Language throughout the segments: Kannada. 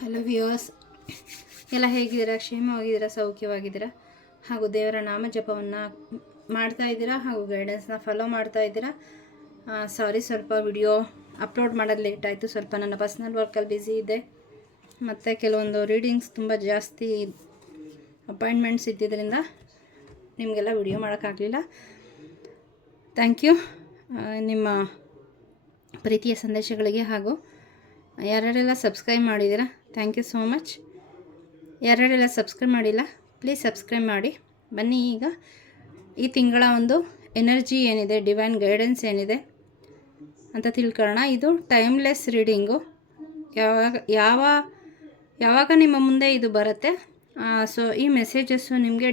ಹಲೋ ವ್ಯೂವರ್ಸ್, ಎಲ್ಲ ಹೇಗಿದ್ದೀರಾ? ಕ್ಷೇಮವಾಗಿದ್ದೀರಾ? ಸೌಖ್ಯವಾಗಿದ್ದೀರಾ? ಹಾಗೂ ದೇವರ ನಾಮ ಜಪವನ್ನು ಮಾಡ್ತಾ ಇದ್ದೀರಾ ಹಾಗೂ ಗೈಡೆನ್ಸ್ನ ಫಾಲೋ ಮಾಡ್ತಾ ಇದ್ದೀರಾ? ಸಾರಿ, ಸ್ವಲ್ಪ ವಿಡಿಯೋ ಅಪ್ಲೋಡ್ ಮಾಡೋದು ಲೇಟ್ ಆಯಿತು. ಸ್ವಲ್ಪ ನನ್ನ ಪರ್ಸ್ನಲ್ ವರ್ಕಲ್ಲಿ ಬ್ಯುಸಿ ಇದೆ. ಮತ್ತು ಕೆಲವೊಂದು ರೀಡಿಂಗ್ಸ್ ತುಂಬ ಜಾಸ್ತಿ ಅಪಾಯಿಂಟ್ಮೆಂಟ್ಸ್ ಇದ್ದಿದ್ದರಿಂದ ನಿಮಗೆಲ್ಲ ವಿಡಿಯೋ ಮಾಡೋಕ್ಕಾಗಲಿಲ್ಲ. ಥ್ಯಾಂಕ್ ಯು ನಿಮ್ಮ ಪ್ರೀತಿಯ ಸಂದೇಶಗಳಿಗೆ. ಹಾಗೂ ಯಾರ್ಯಾರೆಲ್ಲ ಸಬ್ಸ್ಕ್ರೈಬ್ ಮಾಡಿದ್ದೀರಾ, ಥ್ಯಾಂಕ್ ಯು ಸೋ ಮಚ್. ಯಾರ್ಯಾರೆಲ್ಲ ಸಬ್ಸ್ಕ್ರೈಬ್ ಮಾಡಿಲ್ಲ, ಪ್ಲೀಸ್ ಸಬ್ಸ್ಕ್ರೈಬ್ ಮಾಡಿ. ಬನ್ನಿ, ಈಗ ಈ ತಿಂಗಳ ಒಂದು ಎನರ್ಜಿ ಏನಿದೆ, ಡಿವೈನ್ ಗೈಡೆನ್ಸ್ ಏನಿದೆ ಅಂತ ತಿಳ್ಕೊಳ್ಳೋಣ. ಇದು ಟೈಮ್ಲೆಸ್ ರೀಡಿಂಗು. ಯಾವಾಗ ನಿಮ್ಮ ಮುಂದೆ ಇದು ಬರುತ್ತೆ, ಸೊ ಈ ಮೆಸೇಜಸ್ಸು ನಿಮಗೆ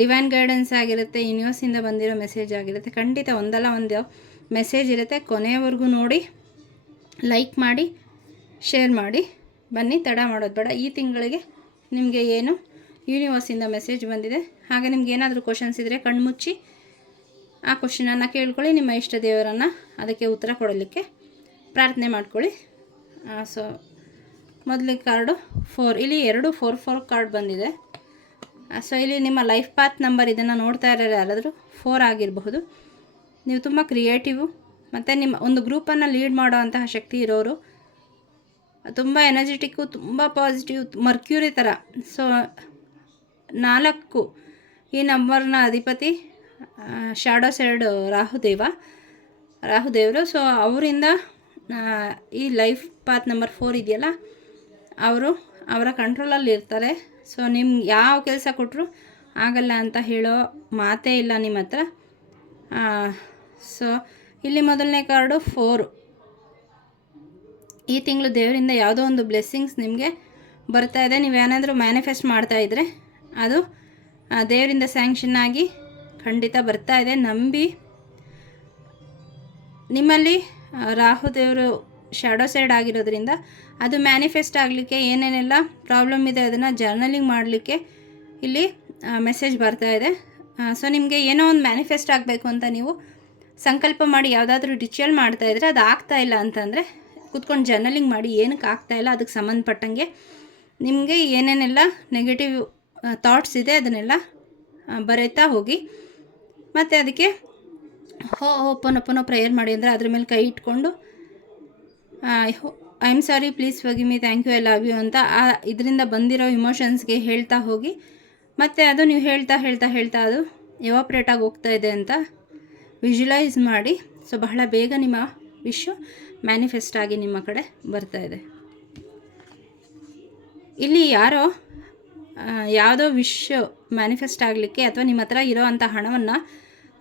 ಡಿವೈನ್ ಗೈಡೆನ್ಸ್ ಆಗಿರುತ್ತೆ, ಯೂನಿವರ್ಸಿಂದ ಬಂದಿರೋ ಮೆಸೇಜ್ ಆಗಿರುತ್ತೆ. ಖಂಡಿತ ಒಂದಲ್ಲ ಒಂದು ಮೆಸೇಜ್ ಇರುತ್ತೆ. ಕೊನೆಯವರೆಗೂ ನೋಡಿ, ಲೈಕ್ ಮಾಡಿ, ಶೇರ್ ಮಾಡಿ. ಬನ್ನಿ, ತಡ ಮಾಡೋದು ಬೇಡ. ಈ ತಿಂಗಳಿಗೆ ನಿಮಗೆ ಏನು ಯೂನಿವರ್ಸಿಂದ ಮೆಸೇಜ್ ಬಂದಿದೆ, ಹಾಗೆ ನಿಮ್ಗೆ ಏನಾದರೂ ಕ್ವಶನ್ಸ್ ಇದ್ದರೆ ಕಣ್ಮುಚ್ಚಿ ಆ ಕ್ವಶನನ್ನು ಕೇಳ್ಕೊಳ್ಳಿ. ನಿಮ್ಮ ಇಷ್ಟ ದೇವರನ್ನು ಅದಕ್ಕೆ ಉತ್ತರ ಕೊಡಲಿಕ್ಕೆ ಪ್ರಾರ್ಥನೆ ಮಾಡ್ಕೊಳ್ಳಿ. ಸೊ ಮೊದಲಿಗೆ ಕಾರ್ಡು 4, ಇಲ್ಲಿ 2 4 ಕಾರ್ಡ್ ಬಂದಿದೆ. ಸೊ ಇಲ್ಲಿ ನಿಮ್ಮ ಲೈಫ್ ಪಾತ್ ನಂಬರ್, ಇದನ್ನು ನೋಡ್ತಾ ಇರೋರು ಯಾರಾದರೂ 4 ಆಗಿರಬಹುದು. ನೀವು ತುಂಬ ಕ್ರಿಯೇಟಿವು ಮತ್ತು ನಿಮ್ಮ ಒಂದು ಗ್ರೂಪನ್ನು ಲೀಡ್ ಮಾಡೋ ಅಂತಹ ಶಕ್ತಿ ಇರೋರು, ತುಂಬ ಎನರ್ಜೆಟಿಕ್ಕು, ತುಂಬ ಪಾಸಿಟಿವ್, ಮರ್ಕ್ಯೂರಿ ಥರ. ಸೊ 4 ಈ ನಂಬರ್ನ ಅಧಿಪತಿ ಶಾಡೋ ಸೈಡ್ ರಾಹುದೇವರು. ಸೊ ಅವರಿಂದ ಈ ಲೈಫ್ ಪಾತ್ ನಂಬರ್ 4 ಇದೆಯಲ್ಲ, ಅವರ ಕಂಟ್ರೋಲಲ್ಲಿ ಇರ್ತಾರೆ. ಸೊ ನಿಮ್ಗೆ ಯಾವ ಕೆಲಸ ಕೊಟ್ಟರು ಆಗಲ್ಲ ಅಂತ ಹೇಳೋ ಮಾತೇ ಇಲ್ಲ ನಿಮ್ಮ ಹತ್ರ. ಸೊ ಇಲ್ಲಿ ಮೊದಲನೇ ಕಾರ್ಡು 4. ಈ ತಿಂಗಳು ದೇವರಿಂದ ಯಾವುದೋ ಒಂದು ಬ್ಲೆಸ್ಸಿಂಗ್ಸ್ ನಿಮಗೆ ಬರ್ತಾ ಇದೆ. ನೀವೇನಾದರೂ ಮ್ಯಾನಿಫೆಸ್ಟ್ ಮಾಡ್ತಾಯಿದ್ರೆ ಅದು ದೇವರಿಂದ ಸ್ಯಾಂಕ್ಷನ್ ಆಗಿ ಖಂಡಿತ ಬರ್ತಾ ಇದೆ. ನಂಬಿ. ನಿಮ್ಮಲ್ಲಿ ರಾಹುದೇವರು ಶಾಡೋ ಸೈಡ್ ಆಗಿರೋದ್ರಿಂದ ಅದು ಮ್ಯಾನಿಫೆಸ್ಟ್ ಆಗಲಿಕ್ಕೆ ಏನೇನೆಲ್ಲ ಪ್ರಾಬ್ಲಮ್ ಇದೆ ಅದನ್ನು ಜರ್ನಲಿಂಗ್ ಮಾಡಲಿಕ್ಕೆ ಇಲ್ಲಿ ಮೆಸೇಜ್ ಬರ್ತಾ ಇದೆ. ಸೊ ನಿಮಗೆ ಏನೋ ಒಂದು ಮ್ಯಾನಿಫೆಸ್ಟ್ ಆಗಬೇಕು ಅಂತ ನೀವು ಸಂಕಲ್ಪ ಮಾಡಿ ಯಾವುದಾದ್ರೂ ರಿಚುವಲ್ ಮಾಡ್ತಾಯಿದ್ರೆ ಅದು ಆಗ್ತಾಯಿಲ್ಲ ಅಂತಂದರೆ ಕೂತ್ಕೊಂಡು ಜರ್ನಲಿಂಗ್ ಮಾಡಿ. ಏನಕ್ಕೆ ಆಗ್ತಾಯಿಲ್ಲ ಅದಕ್ಕೆ ಸಂಬಂಧಪಟ್ಟಂಗೆ ನಿಮಗೆ ಏನೇನೆಲ್ಲ ನೆಗೆಟಿವ್ ಥಾಟ್ಸ್ ಇದೆ ಅದನ್ನೆಲ್ಲ ಬರೀತಾ ಹೋಗಿ. ಮತ್ತು ಅದಕ್ಕೆ ಪುನಃ ಪ್ರೇಯರ್ ಮಾಡಿ, ಅಂದರೆ ಅದ್ರ ಮೇಲೆ ಕೈ ಇಟ್ಕೊಂಡು I am sorry, please forgive me, thank you, I love you ಅಂತ ಇದರಿಂದ ಬಂದಿರೋ ಇಮೋಷನ್ಸ್ಗೆ ಹೇಳ್ತಾ ಹೋಗಿ. ಮತ್ತು ಅದು ನೀವು ಹೇಳ್ತಾ ಅದು ಎವಾಪ್ರೇಟ್ ಆಗಿ ಹೋಗ್ತಾ ಇದೆ ಅಂತ ವಿಜುವಲೈಸ್ ಮಾಡಿ. ಸೊ ಬಹಳ ಬೇಗ ನಿಮ್ಮ ವಿಶ್ವ ಮ್ಯಾನಿಫೆಸ್ಟ್ ಆಗಿ ನಿಮ್ಮ ಕಡೆ ಬರ್ತಾ ಇದೆ. ಇಲ್ಲಿ ಯಾರೋ ಯಾವುದೋ ವಿಶ್ವ ಮ್ಯಾನಿಫೆಸ್ಟ್ ಆಗಲಿಕ್ಕೆ ಅಥವಾ ನಿಮ್ಮ ಹತ್ರ ಇರೋ ಅಂಥ ಹಣವನ್ನು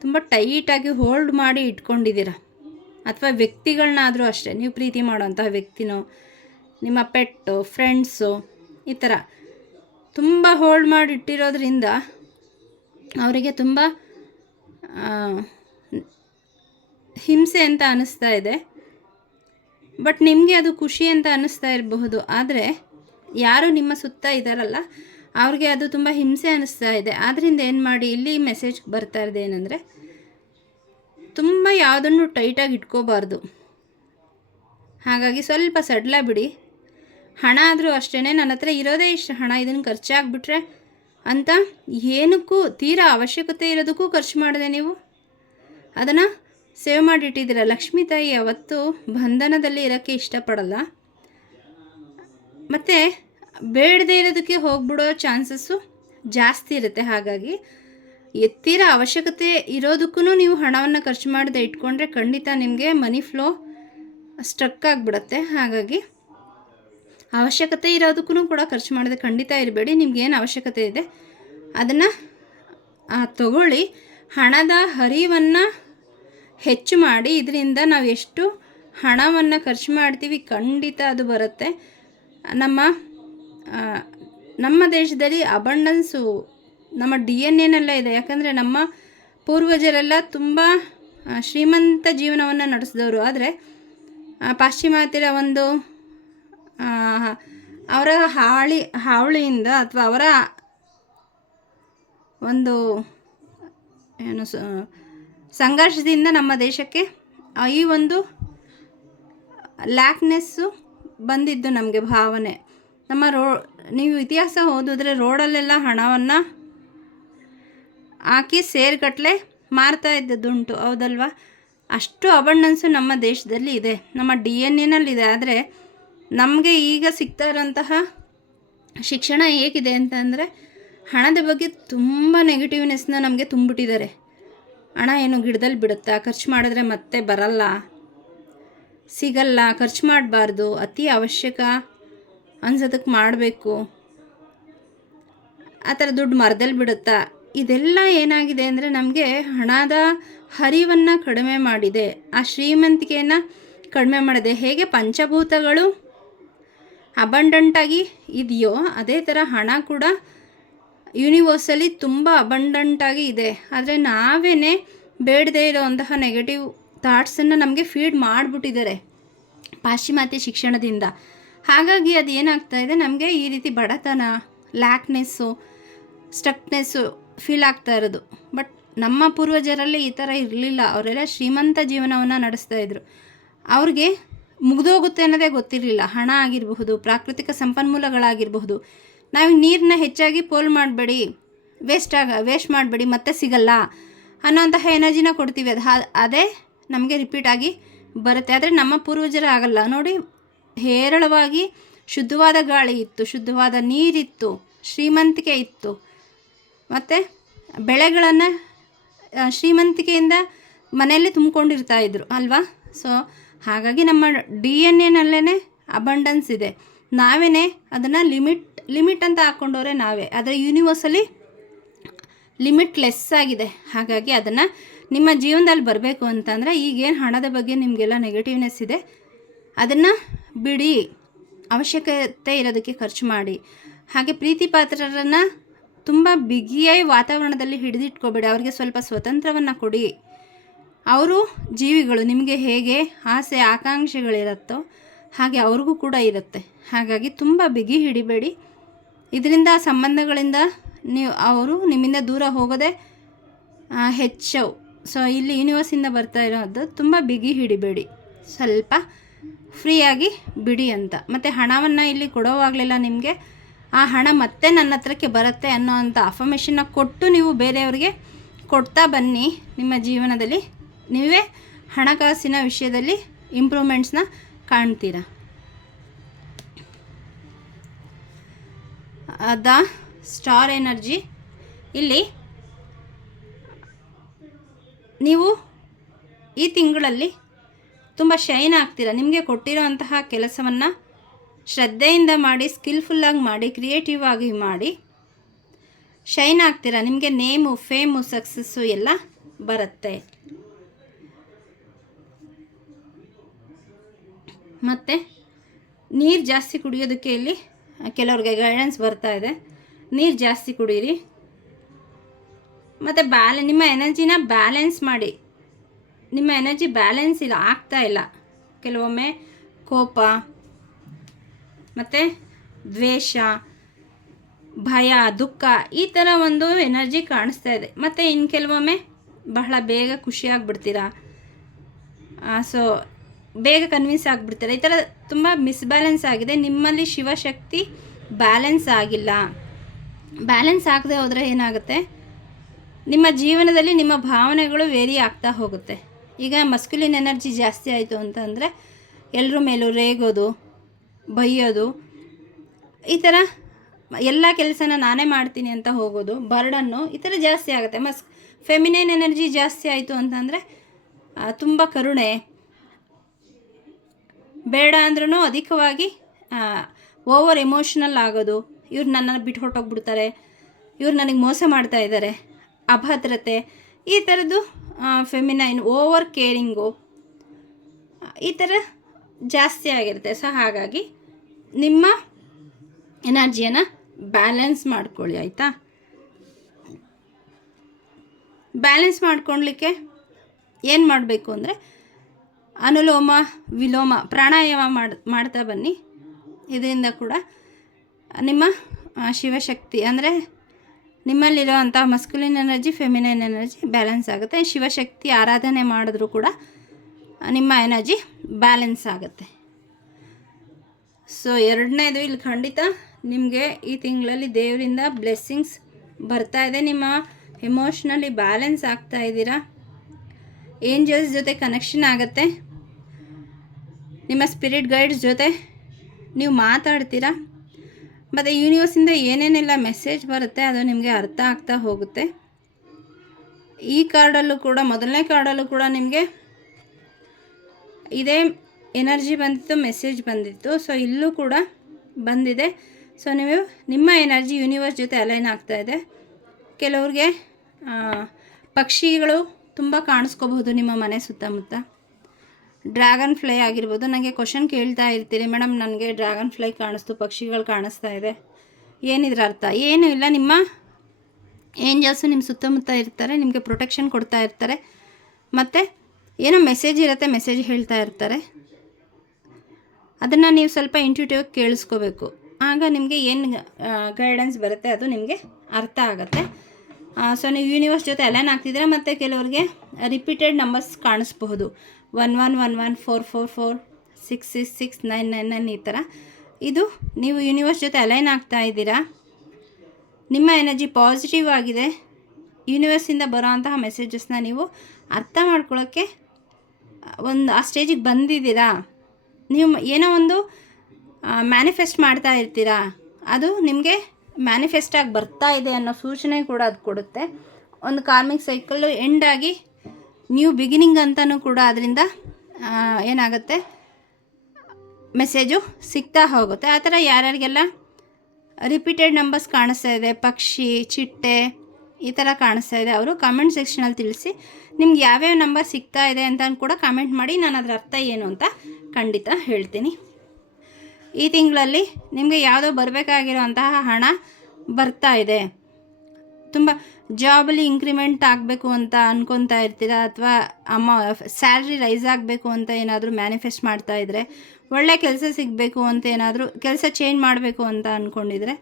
ತುಂಬ ಟೈಟಾಗಿ ಹೋಲ್ಡ್ ಮಾಡಿ ಇಟ್ಕೊಂಡಿದ್ದೀರ. ಅಥವಾ ವ್ಯಕ್ತಿಗಳನ್ನಾದರೂ ಅಷ್ಟೇ, ನೀವು ಪ್ರೀತಿ ಮಾಡೋಂತಹ ವ್ಯಕ್ತಿನೋ, ನಿಮ್ಮ ಪೆಟ್ಟು, ಫ್ರೆಂಡ್ಸು, ಈ ಥರ ತುಂಬ ಹೋಲ್ಡ್ ಮಾಡಿ ಇಟ್ಟಿರೋದ್ರಿಂದ ಅವರಿಗೆ ತುಂಬ ಹಿಂಸೆ ಅಂತ ಅನ್ನಿಸ್ತಾ ಇದೆ. ಬಟ್ ನಿಮಗೆ ಅದು ಖುಷಿ ಅಂತ ಅನ್ನಿಸ್ತಾ ಇರಬಹುದು. ಆದರೆ ಯಾರು ನಿಮ್ಮ ಸುತ್ತ ಇದ್ದಾರಲ್ಲ ಅವ್ರಿಗೆ ಅದು ತುಂಬ ಹಿಂಸೆ ಅನ್ನಿಸ್ತಾ ಇದೆ. ಆದ್ದರಿಂದ ಏನು ಮಾಡಿ, ಇಲ್ಲಿ ಮೆಸೇಜ್ ಬರ್ತಾ ಇದೆ ಏನಂದರೆ, ತುಂಬ ಯಾವುದನ್ನು ಟೈಟಾಗಿ ಇಟ್ಕೋಬಾರ್ದು. ಹಾಗಾಗಿ ಸ್ವಲ್ಪ ಸಡ್ಲ ಬಿಡಿ. ಹಣ ಆದರೂ ಅಷ್ಟೇ, ನನ್ನ ಹತ್ರ ಇರೋದೇ ಇಷ್ಟು ಹಣ, ಇದನ್ನು ಖರ್ಚಾಗ್ಬಿಟ್ರೆ ಅಂತ ಏನಕ್ಕೂ ತೀರಾ ಅವಶ್ಯಕತೆ ಇರೋದಕ್ಕೂ ಖರ್ಚು ಮಾಡಿದೆ ನೀವು ಅದನ್ನು ಸೇವ್ ಮಾಡಿಟ್ಟಿದ್ದೀರ. ಲಕ್ಷ್ಮೀ ತಾಯಿ ಯಾವತ್ತೂ ಬಂಧನದಲ್ಲಿ ಇರೋಕ್ಕೆ ಇಷ್ಟಪಡಲ್ಲ. ಮತ್ತು ಬೇಡದೇ ಇರೋದಕ್ಕೆ ಹೋಗ್ಬಿಡೋ ಚಾನ್ಸಸ್ಸು ಜಾಸ್ತಿ ಇರುತ್ತೆ. ಹಾಗಾಗಿ ತೀರ ಅವಶ್ಯಕತೆ ಇರೋದಕ್ಕೂ ನೀವು ಹಣವನ್ನು ಖರ್ಚು ಮಾಡದೆ ಇಟ್ಕೊಂಡ್ರೆ ಖಂಡಿತ ನಿಮಗೆ ಮನಿ ಫ್ಲೋ ಸ್ಟ್ರಕ್ ಆಗಿಬಿಡುತ್ತೆ. ಹಾಗಾಗಿ ಅವಶ್ಯಕತೆ ಇರೋದಕ್ಕೂ ಕೂಡ ಖರ್ಚು ಮಾಡದೆ ಖಂಡಿತ ಇರಬೇಡಿ. ನಿಮ್ಗೇನು ಅವಶ್ಯಕತೆ ಇದೆ ಅದನ್ನು ತಗೊಳ್ಳಿ. ಹಣದ ಹರಿವನ್ನು ಹೆಚ್ಚು ಮಾಡಿ. ಇದರಿಂದ ನಾವು ಎಷ್ಟು ಹಣವನ್ನು ಖರ್ಚು ಮಾಡ್ತೀವಿ ಖಂಡಿತ ಅದು ಬರುತ್ತೆ. ನಮ್ಮ ದೇಶದಲ್ಲಿ ಅಬಂಡೆನ್ಸು ನಮ್ಮ DNA ಇದೆ. ಯಾಕಂದರೆ ನಮ್ಮ ಪೂರ್ವಜರೆಲ್ಲ ತುಂಬ ಶ್ರೀಮಂತ ಜೀವನವನ್ನು ನಡೆಸಿದವರು. ಆದರೆ ಪಾಶ್ಚಿಮಾತ್ಯರ ಒಂದು ಅವರ ಹಾವಳಿಯಿಂದ ಅಥವಾ ಅವರ ಒಂದು ಏನು ಸಂಘರ್ಷದಿಂದ ನಮ್ಮ ದೇಶಕ್ಕೆ ಈ ಒಂದು ಲ್ಯಾಕ್ನೆಸ್ಸು ಬಂದಿದ್ದು ನಮಗೆ ಭಾವನೆ. ನಮ್ಮ ನೀವು ಇತಿಹಾಸ ಓದಿದ್ರೆ ರೋಡಲ್ಲೆಲ್ಲ ಹಣವನ್ನು ಹಾಕಿ ಸೇರ್ಗಟ್ಟಲೆ ಮಾರ್ತಾ ಇದ್ದದ್ದುಂಟು, ಹೌದಲ್ವಾ? ಅಷ್ಟು ಅಬಂಡೆನ್ಸು ನಮ್ಮ ದೇಶದಲ್ಲಿ ಇದೆ, ನಮ್ಮ DNA-ನಲ್ಲಿದೆ. ಆದರೆ ನಮಗೆ ಈಗ ಸಿಗ್ತಾ ಇರೋಂತಹ ಶಿಕ್ಷಣ ಹೇಗಿದೆ ಅಂತಂದರೆ ಹಣದ ಬಗ್ಗೆ ತುಂಬ ನೆಗೆಟಿವ್ನೆಸ್ನ ನಮಗೆ ತುಂಬಿಟ್ಟಿದ್ದಾರೆ. ಹಣ ಏನು ಗಿಡದಲ್ಲಿ ಬಿಡುತ್ತಾ, ಖರ್ಚು ಮಾಡಿದ್ರೆ ಮತ್ತೆ ಬರಲ್ಲ, ಸಿಗಲ್ಲ, ಖರ್ಚು ಮಾಡಬಾರ್ದು, ಅತಿ ಅವಶ್ಯಕ ಅನ್ಸೋದಕ್ಕೆ ಮಾಡಬೇಕು, ಆ ಥರ ದುಡ್ಡು ಮರದಲ್ಲಿ ಬಿಡುತ್ತಾ, ಇದೆಲ್ಲ ಏನಾಗಿದೆ ಅಂದರೆ ನಮಗೆ ಹಣದ ಹರಿವನ್ನು ಕಡಿಮೆ ಮಾಡಿದೆ, ಆ ಶ್ರೀಮಂತಿಕೆಯನ್ನು ಕಡಿಮೆ ಮಾಡಿದೆ. ಹೇಗೆ ಪಂಚಭೂತಗಳು ಅಬಂಡೆಂಟಾಗಿ ಇದೆಯೋ ಅದೇ ಥರ ಹಣ ಕೂಡ ಯೂನಿವರ್ಸಲ್ಲಿ ತುಂಬ ಅಬಂಡೆಂಟಾಗಿ ಇದೆ. ಆದರೆ ನಾವೇ ಬೇಡದೇ ಇರೋವಂತಹ ನೆಗೆಟಿವ್ ಥಾಟ್ಸನ್ನು ನಮಗೆ ಫೀಡ್ ಮಾಡಿಬಿಟ್ಟಿದ್ದಾರೆ ಪಾಶ್ಚಿಮಾತ್ಯ ಶಿಕ್ಷಣದಿಂದ. ಹಾಗಾಗಿ ಅದು ಏನಾಗ್ತಾ ಇದೆ, ನಮಗೆ ಈ ರೀತಿ ಬಡತನ, ಲ್ಯಾಕ್ನೆಸ್ಸು, ಸ್ಟಕ್ನೆಸ್ಸು ಫೀಲ್ ಆಗ್ತಾ ಇರೋದು. ಬಟ್ ನಮ್ಮ ಪೂರ್ವಜರಲ್ಲಿ ಈ ಥರ ಇರಲಿಲ್ಲ. ಅವರೆಲ್ಲ ಶ್ರೀಮಂತ ಜೀವನವನ್ನು ನಡೆಸ್ತಾಯಿದ್ರು. ಅವ್ರಿಗೆ ಮುಗಿದೋಗುತ್ತೆ ಅನ್ನೋದೇ ಗೊತ್ತಿರಲಿಲ್ಲ. ಹಣ ಆಗಿರಬಹುದು, ಪ್ರಾಕೃತಿಕ ಸಂಪನ್ಮೂಲಗಳಾಗಿರಬಹುದು. ನಾವು ನೀರನ್ನ ಹೆಚ್ಚಾಗಿ ಪೋಲ್ ಮಾಡಬೇಡಿ, ವೇಸ್ಟ್ ಮಾಡಬೇಡಿ, ಮತ್ತೆ ಸಿಗಲ್ಲ ಅನ್ನೋಂತಹ ಎನರ್ಜಿನ ಕೊಡ್ತೀವಿ. ಅದೇ ನಮಗೆ ರಿಪೀಟ್ ಆಗಿ ಬರುತ್ತೆ. ಆದರೆ ನಮ್ಮ ಪೂರ್ವಜರು ಆಗಲ್ಲ ನೋಡಿ. ಹೇರಳವಾಗಿ ಶುದ್ಧವಾದ ಗಾಳಿ ಇತ್ತು, ಶುದ್ಧವಾದ ನೀರಿತ್ತು, ಶ್ರೀಮಂತಿಕೆ ಇತ್ತು, ಮತ್ತು ಬೆಳೆಗಳನ್ನು ಶ್ರೀಮಂತಿಕೆಯಿಂದ ಮನೆಯಲ್ಲಿ ತುಂಬಿಕೊಂಡಿರ್ತಾಯಿದ್ರು ಅಲ್ವಾ? ಸೊ ಹಾಗಾಗಿ ನಮ್ಮ DNA-ನಲ್ಲೇ ಅಬಂಡೆನ್ಸ್ ಇದೆ. ನಾವೇ ಅದನ್ನು ಲಿಮಿಟ್ ಅಂತ ಹಾಕ್ಕೊಂಡವ್ರೆ ನಾವೇ. ಆದರೆ ಯೂನಿವರ್ಸಲ್ಲಿ ಲಿಮಿಟ್ಲೆಸ್ ಆಗಿದೆ. ಹಾಗಾಗಿ ಅದನ್ನು ನಿಮ್ಮ ಜೀವನದಲ್ಲಿ ಬರಬೇಕು ಅಂತಂದರೆ ಈಗೇನು ಹಣದ ಬಗ್ಗೆ ನಿಮಗೆಲ್ಲ ನೆಗೆಟಿವ್ನೆಸ್ ಇದೆ ಅದನ್ನು ಬಿಡಿ, ಅವಶ್ಯಕತೆ ಇರೋದಕ್ಕೆ ಖರ್ಚು ಮಾಡಿ. ಹಾಗೆ ಪ್ರೀತಿ ಪಾತ್ರರನ್ನು ತುಂಬ ಬಿಗಿಯಾಗಿ ವಾತಾವರಣದಲ್ಲಿ ಹಿಡಿದಿಟ್ಕೋಬೇಡಿ, ಅವ್ರಿಗೆ ಸ್ವಲ್ಪ ಸ್ವತಂತ್ರವನ್ನು ಕೊಡಿ. ಅವರು ಜೀವಿಗಳು, ನಿಮಗೆ ಹೇಗೆ ಆಸೆ ಆಕಾಂಕ್ಷೆಗಳಿರುತ್ತೋ ಹಾಗೆ ಅವ್ರಿಗೂ ಕೂಡ ಇರುತ್ತೆ. ಹಾಗಾಗಿ ತುಂಬ ಬಿಗಿ ಹಿಡಿಬೇಡಿ. ಇದರಿಂದ ಸಂಬಂಧಗಳಿಂದ ಅವರು ನಿಮ್ಮಿಂದ ದೂರ ಹೋಗೋದೇ ಹೆಚ್ಚು. ಸೊ ಇಲ್ಲಿ ಯೂನಿವರ್ಸಿಂದ ಬರ್ತಾ ಇರೋದು ತುಂಬ ಬಿಗಿ ಹಿಡಿಬೇಡಿ, ಸ್ವಲ್ಪ ಫ್ರೀಯಾಗಿ ಬಿಡಿ ಅಂತ. ಮತ್ತು ಹಣವನ್ನು ಇಲ್ಲಿ ಕೊಡೋವಾಗಲೆಲ್ಲ ನಿಮಗೆ ಆ ಹಣ ಮತ್ತೆ ನನ್ನ ಹತ್ರಕ್ಕೆ ಬರುತ್ತೆ ಅನ್ನೋ ಅಂಥ ಅಫರ್ಮೇಷನ್ನ ಕೊಟ್ಟು ನೀವು ಬೇರೆಯವ್ರಿಗೆ ಕೊಡ್ತಾ ಬನ್ನಿ. ನಿಮ್ಮ ಜೀವನದಲ್ಲಿ ನೀವೇ ಹಣಕಾಸಿನ ವಿಷಯದಲ್ಲಿ ಇಂಪ್ರೂವ್ಮೆಂಟ್ಸ್ನ ಕಾಣ್ತೀರಾ. ದ ಸ್ಟಾರ್ ಎನರ್ಜಿ, ಇಲ್ಲಿ ನೀವು ಈ ತಿಂಗಳಲ್ಲಿ ತುಂಬ ಶೈನ್ ಆಗ್ತೀರಾ. ನಿಮಗೆ ಕೊಟ್ಟಿರೋ ಅಂತಹ ಕೆಲಸವನ್ನು ಶ್ರದ್ಧೆಯಿಂದ ಮಾಡಿ, ಸ್ಕಿಲ್ಫುಲ್ಲಾಗಿ ಮಾಡಿ, ಕ್ರಿಯೇಟಿವ್ ಆಗಿ ಮಾಡಿ ಶೈನ್ ಆಗ್ತೀರಾ. ನಿಮಗೆ ನೇಮು, ಫೇಮು, ಸಕ್ಸಸ್ಸು ಎಲ್ಲ ಬರುತ್ತೆ. ಮತ್ತು ನೀರು ಜಾಸ್ತಿ ಕುಡಿಯೋದಕ್ಕೆ ಇಲ್ಲಿ ಕೆಲವ್ರಿಗೆ ಗೈಡೆನ್ಸ್ ಬರ್ತಾ ಇದೆ. ನೀರು ಜಾಸ್ತಿ ಕುಡೀರಿ. ಮತ್ತು ನಿಮ್ಮ ಎನರ್ಜಿನ ಬ್ಯಾಲೆನ್ಸ್ ಮಾಡಿ. ನಿಮ್ಮ ಎನರ್ಜಿ ಬ್ಯಾಲೆನ್ಸ್ ಆಗ್ತಾ ಇಲ್ಲ. ಕೆಲವೊಮ್ಮೆ ಕೋಪ ಮತ್ತು ದ್ವೇಷ, ಭಯ, ದುಃಖ ಈ ಥರ ಒಂದು ಎನರ್ಜಿ ಕಾಣಿಸ್ತಾ ಇದೆ. ಮತ್ತು ಇನ್ನು ಕೆಲವೊಮ್ಮೆ ಬಹಳ ಬೇಗ ಖುಷಿಯಾಗಿಬಿಡ್ತೀರಾ. ಸೊ ಬೇಗ ಕನ್ವಿನ್ಸ್ ಆಗಿಬಿಡ್ತೀರಾ. ಈ ಥರ ತುಂಬ ಮಿಸ್ಬ್ಯಾಲೆನ್ಸ್ ಆಗಿದೆ. ನಿಮ್ಮಲ್ಲಿ ಶಿವಶಕ್ತಿ ಬ್ಯಾಲೆನ್ಸ್ ಆಗಿಲ್ಲ. ಬ್ಯಾಲೆನ್ಸ್ ಆಗದೆ ಹೋದರೆ ಏನಾಗುತ್ತೆ, ನಿಮ್ಮ ಜೀವನದಲ್ಲಿ ನಿಮ್ಮ ಭಾವನೆಗಳು ವೇರಿ ಆಗ್ತಾ ಹೋಗುತ್ತೆ. ಈಗ ಮಸ್ಕ್ಯುಲಿನ್ ಎನರ್ಜಿ ಜಾಸ್ತಿ ಆಯಿತು ಅಂತಂದರೆ ಎಲ್ಲರ ಮೇಲೂ ರೇಗೋದು, ಬೈಯೋದು, ಈ ಥರ ಎಲ್ಲ ಕೆಲಸನ ನಾನೇ ಮಾಡ್ತೀನಿ ಅಂತ ಹೋಗೋದು, ಬರ್ಡನ್ನು, ಈ ಥರ ಜಾಸ್ತಿ ಆಗುತ್ತೆ. ಫೆಮಿನೈನ್ ಎನರ್ಜಿ ಜಾಸ್ತಿ ಆಯಿತು ಅಂತಂದರೆ ತುಂಬ ಕರುಣೆ, ಬೇಡ ಅಂದ್ರೂ ಅಧಿಕವಾಗಿ ಓವರ್ ಎಮೋಷ್ನಲ್ ಆಗೋದು, ಇವ್ರು ನನ್ನನ್ನು ಬಿಟ್ಟು ಹೊರಟೋಗ್ಬಿಡ್ತಾರೆ, ಇವ್ರು ನನಗೆ ಮೋಸ ಮಾಡ್ತಾ ಇದ್ದಾರೆ, ಅಭದ್ರತೆ, ಈ ಥರದ್ದು ಫೆಮಿನೈನ್, ಓವರ್ ಕೇರಿಂಗು ಈ ಥರ ಜಾಸ್ತಿ ಆಗಿರುತ್ತೆ. ಸೊ ಹಾಗಾಗಿ ನಿಮ್ಮ ಎನರ್ಜಿಯನ್ನು ಬ್ಯಾಲೆನ್ಸ್ ಮಾಡ್ಕೊಳ್ಳಿ, ಆಯಿತಾ? ಬ್ಯಾಲೆನ್ಸ್ ಮಾಡ್ಕೊಳ್ಲಿಕ್ಕೆ ಏನು ಮಾಡಬೇಕು ಅಂದರೆ ಅನುಲೋಮ ವಿಲೋಮ ಪ್ರಾಣಾಯಾಮ ಮಾಡ್ತಾ ಬನ್ನಿ. ಇದರಿಂದ ಕೂಡ ನಿಮ್ಮ ಶಿವಶಕ್ತಿ ಅಂದರೆ ನಿಮ್ಮಲ್ಲಿರೋ ಅಂಥ ಮಸ್ಕ್ಯುಲಿನ್ ಎನರ್ಜಿ, ಫೆಮಿನೈನ್ ಎನರ್ಜಿ ಬ್ಯಾಲೆನ್ಸ್ ಆಗುತ್ತೆ. ಶಿವಶಕ್ತಿ ಆರಾಧನೆ ಮಾಡಿದ್ರೂ ಕೂಡ ನಿಮ್ಮ ಎನರ್ಜಿ ಬ್ಯಾಲೆನ್ಸ್ ಆಗುತ್ತೆ. ಸೊ ಎರಡನೇದು ಇಲ್ಲಿ ಖಂಡಿತ ನಿಮಗೆ ಈ ತಿಂಗಳಲ್ಲಿ ದೇವರಿಂದ ಬ್ಲೆಸ್ಸಿಂಗ್ಸ್ ಬರ್ತಾ ಇದೆ. ನಿಮ್ಮ ಎಮೋಷ್ನಲಿ ಬ್ಯಾಲೆನ್ಸ್ ಆಗ್ತಾ ಇದ್ದೀರಾ. ಏಂಜಲ್ಸ್ ಜೊತೆ ಕನೆಕ್ಷನ್ ಆಗುತ್ತೆ. ನಿಮ್ಮ ಸ್ಪಿರಿಟ್ ಗೈಡ್ಸ್ ಜೊತೆ ನೀವು ಮಾತಾಡ್ತೀರಾ. ಮತ್ತು ಯೂನಿವರ್ಸಿಂದ ಏನೇನೆಲ್ಲ ಮೆಸೇಜ್ ಬರುತ್ತೆ ಅದು ನಿಮಗೆ ಅರ್ಥ ಆಗ್ತಾ ಹೋಗುತ್ತೆ. ಈ ಕಾರ್ಡಲ್ಲೂ ಕೂಡ, ಮೊದಲನೇ ಕಾರ್ಡಲ್ಲೂ ಕೂಡ ನಿಮಗೆ ಇದೇ ಎನರ್ಜಿ ಬಂದಿತ್ತು, ಮೆಸೇಜ್ ಬಂದಿತ್ತು. ಸೊ ಇಲ್ಲೂ ಕೂಡ ಬಂದಿದೆ. ಸೊ ನೀವು ನಿಮ್ಮ ಎನರ್ಜಿ ಯೂನಿವರ್ಸ್ ಜೊತೆ ಅಲೈನ್ ಆಗ್ತಾ ಇದೆ. ಕೆಲವ್ರಿಗೆ ಪಕ್ಷಿಗಳು ತುಂಬ ಕಾಣಿಸ್ಕೋಬಹುದು ನಿಮ್ಮ ಮನೆ ಸುತ್ತಮುತ್ತ. ಡ್ರ್ಯಾಗನ್ ಫ್ಲೈ ಆಗಿರ್ಬೋದು. ನನಗೆ ಕ್ವಶನ್ ಕೇಳ್ತಾ ಇರ್ತೀರಿ, ಮೇಡಮ್ ನನಗೆ ಡ್ರ್ಯಾಗನ್ ಫ್ಲೈ ಕಾಣಿಸ್ತು, ಪಕ್ಷಿಗಳು ಕಾಣಿಸ್ತಾ ಇದೆ, ಏನಿದ್ರ ಅರ್ಥ? ಏನೂ ಇಲ್ಲ. ನಿಮ್ಮ ಏಂಜಲ್ಸು ನಿಮ್ಮ ಸುತ್ತಮುತ್ತ ಇರ್ತಾರೆ, ನಿಮಗೆ ಪ್ರೊಟೆಕ್ಷನ್ ಕೊಡ್ತಾ ಇರ್ತಾರೆ. ಮತ್ತು ಏನೋ ಮೆಸೇಜ್ ಇರುತ್ತೆ, ಮೆಸೇಜ್ ಹೇಳ್ತಾ ಇರ್ತಾರೆ. ಅದನ್ನು ನೀವು ಸ್ವಲ್ಪ ಇಂಟ್ಯೂಟಿವ್ ಕೇಳಿಸ್ಕೋಬೇಕು. ಆಗ ನಿಮಗೆ ಏನು ಗೈಡೆನ್ಸ್ ಬರುತ್ತೆ ಅದು ನಿಮಗೆ ಅರ್ಥ ಆಗುತ್ತೆ. ಸೊ ನೀವು ಯೂನಿವರ್ಸ್ ಜೊತೆ ಅಲೈನ್ ಆಗ್ತಿದ್ದೀರಾ. ಮತ್ತು ಕೆಲವ್ರಿಗೆ ರಿಪೀಟೆಡ್ ನಂಬರ್ಸ್ ಕಾಣಿಸ್ಬಹುದು. 11114444 6669999 ಈ ಥರ. ಇದು ನೀವು ಯೂನಿವರ್ಸ್ ಜೊತೆ ಅಲೈನ್ ಆಗ್ತಾ ಇದ್ದೀರಾ. ನಿಮ್ಮ ಎನರ್ಜಿ ಪಾಸಿಟಿವ್ ಆಗಿದೆ. ಯೂನಿವರ್ಸಿಂದ ಬರೋ ಅಂತಹ ಮೆಸೇಜಸ್ನ ನೀವು ಅರ್ಥ ಮಾಡ್ಕೊಳ್ಳೋಕ್ಕೆ ಆ ಸ್ಟೇಜಿಗೆ ಬಂದಿದ್ದೀರಾ. ನೀವು ಏನೋ ಒಂದು ಮ್ಯಾನಿಫೆಸ್ಟ್ ಮಾಡ್ತಾ ಇರ್ತೀರಾ, ಅದು ನಿಮಗೆ ಮ್ಯಾನಿಫೆಸ್ಟ್ ಆಗಿ ಬರ್ತಾ ಇದೆ ಅನ್ನೋ ಸೂಚನೆ ಕೂಡ ಅದು ಕೊಡುತ್ತೆ. ಒಂದು ಕಾರ್ಮಿಕ್ ಸೈಕಲ್ಲು ಎಂಡಾಗಿ ನ್ಯೂ ಬಿಗಿನಿಂಗ್ ಅಂತಲೂ ಕೂಡ ಅದರಿಂದ ಏನಾಗುತ್ತೆ, ಮೆಸೇಜು ಸಿಗ್ತಾ ಹೋಗುತ್ತೆ. ಆ ಥರ ಯಾರ್ಯಾರಿಗೆಲ್ಲ ರಿಪೀಟೆಡ್ ನಂಬರ್ಸ್ ಕಾಣಿಸ್ತಾ ಇದೆ, ಪಕ್ಷಿ, ಚಿಟ್ಟೆ ಈ ಥರ ಕಾಣಿಸ್ತಾ ಇದೆ, ಅವರು ಕಮೆಂಟ್ ಸೆಕ್ಷನಲ್ಲಿ ತಿಳಿಸಿ. ನಿಮ್ಗೆ ಯಾವ್ಯಾವ ನಂಬರ್ ಸಿಗ್ತಾ ಇದೆ ಅಂತ ಕೂಡ ಕಮೆಂಟ್ ಮಾಡಿ. ನಾನು ಅದರ ಅರ್ಥ ಏನು ಅಂತ ಖಂಡಿತ ಹೇಳ್ತೀನಿ. ಈ ತಿಂಗಳಲ್ಲಿ ನಿಮಗೆ ಯಾವುದೋ ಬರಬೇಕಾಗಿರೋಂತಹ ಹಣ ಬರ್ತಾ ಇದೆ. ತುಂಬ ಜಾಬಲ್ಲಿ ಇಂಕ್ರಿಮೆಂಟ್ ಆಗಬೇಕು ಅಂತ ಅಂದ್ಕೊತಾ ಇರ್ತೀರಾ, ಅಥವಾ ಸ್ಯಾಲ್ರಿ ರೈಸ್ ಆಗಬೇಕು ಅಂತ ಏನಾದರೂ ಮ್ಯಾನಿಫೆಸ್ಟ್ ಮಾಡ್ತಾ ಇದ್ದರೆ, ಒಳ್ಳೆ ಕೆಲಸ ಸಿಗಬೇಕು ಅಂತ ಏನಾದರೂ ಕೆಲಸ ಚೇಂಜ್ ಮಾಡಬೇಕು ಅಂತ ಅಂದ್ಕೊಂಡಿದ್ರೆ,